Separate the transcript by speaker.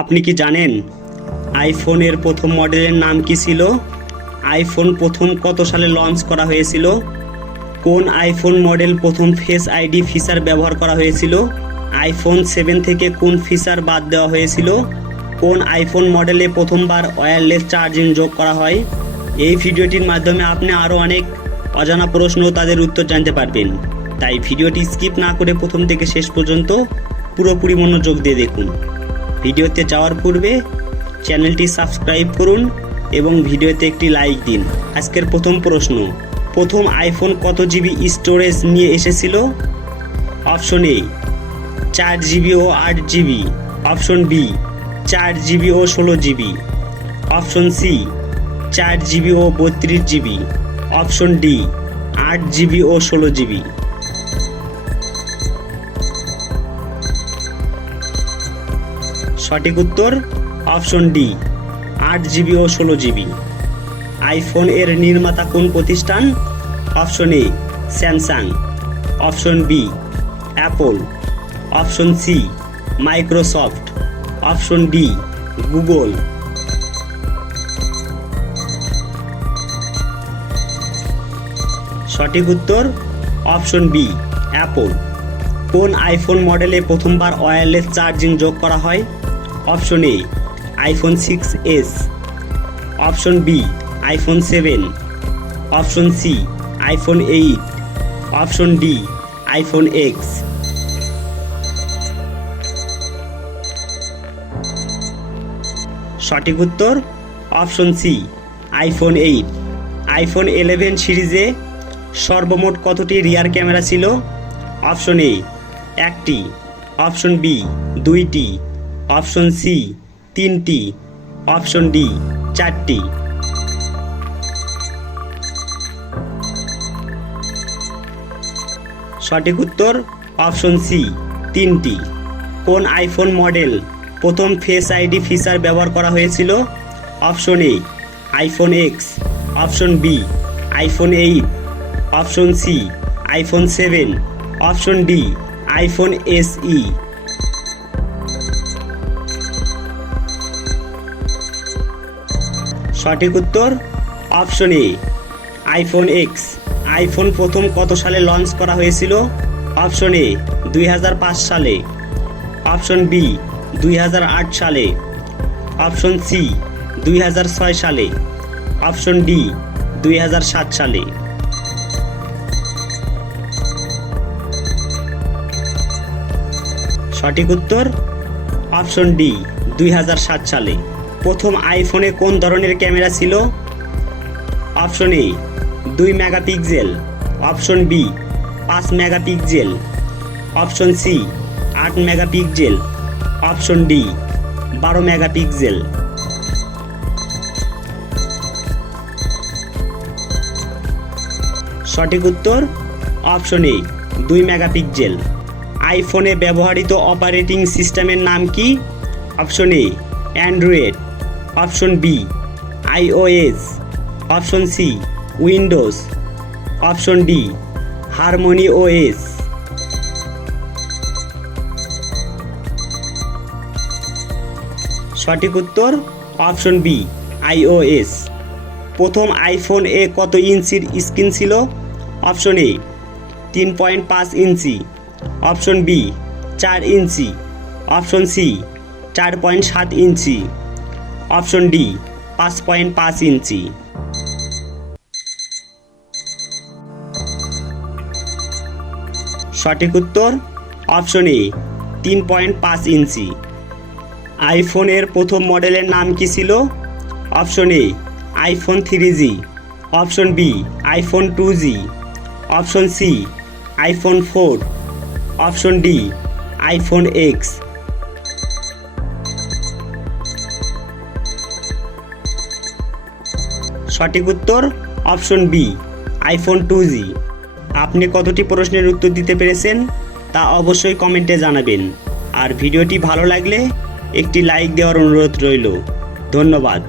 Speaker 1: আপনি কি জানেন আইফোনের প্রথম মডেলের নাম কি ছিল? আইফোন প্রথম কত সালে লঞ্চ করা হয়েছিল? কোন আইফোন মডেল প্রথম ফেস আইডি ফিচার ব্যবহার করা হয়েছিল? আইফোন সেভেন থেকে কোন ফিচার বাদ দেওয়া হয়েছিল? কোন আইফোন মডেলে প্রথমবার ওয়্যারলেস চার্জিং যোগ করা হয়? এই ভিডিওটির মাধ্যমে আপনি আরও অনেক অজানা প্রশ্ন তাদের উত্তর জানতে পারবেন। তাই ভিডিওটি স্কিপ না করে প্রথম থেকে শেষ পর্যন্ত পুরোপুরি মনোযোগ দিয়ে দেখুন। ভিডিওতে যাওয়ার পূর্বে চ্যানেলটি সাবস্ক্রাইব করুন এবং ভিডিওতে একটি লাইক দিন। আজকের প্রথম প্রশ্ন, প্রথম আইফোন কত জিবি স্টোরেজ নিয়ে এসেছিল? অপশন এ চার জিবি ও আট জিবি অপশন বি চার জিবি ও ষোলো জিবি অপশন সি চার জিবি ও বত্রিশ জিবি অপশন ডি আট জিবি ও ষোলো জিবি সঠিক উত্তর, অপশন ডি, আট জিবি ও ষোলো জিবি। আইফোন এর নির্মাতা কোন প্রতিষ্ঠান? Option A, Samsung. Option B, Apple. Option C, Microsoft. Option D, Google. সঠিক উত্তর, অপশন বি, অ্যাপল। কোন আইফোন মডেলে প্রথমবার ওয়্যারলেস চার্জিং যোগ করা হয়? Option A iPhone six S option B iPhone seven option C iPhone eight option D iPhone X সঠিক উত্তর, option C iPhone eight iPhone eleven সিরিজে সর্বমোট কতটি রিয়ার ক্যামেরা ছিল? অপশন এ, একটি। অপশন বি, দুইটি। অপশন সি তিনটি। Option D চারটি। সঠিক উত্তর, অপশন সি তিনটি। কোন আইফোন মডেল প্রথম ফেস আইডি ফিচার ব্যবহার করা হয়েছিল? Option A iPhone X option B iPhone eight option C iPhone seven option D iPhone SE সঠিক উত্তর option A iPhone X iPhone প্রথম কত সালে লঞ্চ করা হয়েছিল? অপশন এ দুই হাজার পাঁচ সালে। অপশন বি দুই হাজার আট সালে। অপশন সি দুই হাজার ছয় সালে। অপশন ডি দুই হাজার সাত সালে। সঠিক উত্তর অপশন ডি দুই হাজার সাত সালে। প্রথম আইফোনে কোন ধরনের ক্যামেরা ছিল? অপশন এ, দুই মেগাপিক্সেল। অপশন বি, পাঁচ মেগাপিক্সেল। অপশন সি, আট মেগাপিক্সেল। অপশন ডি, বারো মেগাপিক্সেল। সঠিক উত্তর? অপশন এ, দুই মেগাপিক্সেল। আইফোনে ব্যবহৃত অপারেটিং সিস্টেমের নাম কি? Option A, Android. Option B iOS option C, Windows, option D, Harmony OS সঠিক উত্তর অপশন বি আইওএস প্রথম আইফোন এ কত ইঞ্চির স্ক্রিন ছিল? অপশন এ, তিন পয়েন্ট পাঁচ ইঞ্চি। অপশন বি, চার ইঞ্চি। অপশন সি, চার পয়েন্ট সাত ইঞ্চি। অপশন ডি, পাঁচ পয়েন্ট পাঁচ ইঞ্চি। সঠিক উত্তর, অপশন এ, তিন পয়েন্ট পাঁচ ইঞ্চি। আইফোনের প্রথম মডেলের নাম কি ছিল? Option A, iPhone three G. Option B, iPhone two G. Option C, iPhone four. Option D, iPhone X. সঠিক উত্তর, option B iPhone two G আপনি কতটি প্রশ্নের উত্তর দিতে পেরেছেন তা অবশ্যই কমেন্টে জানাবেন। আর ভিডিওটি ভালো লাগলে একটি লাইক দেওয়ার অনুরোধ রইল। ধন্যবাদ।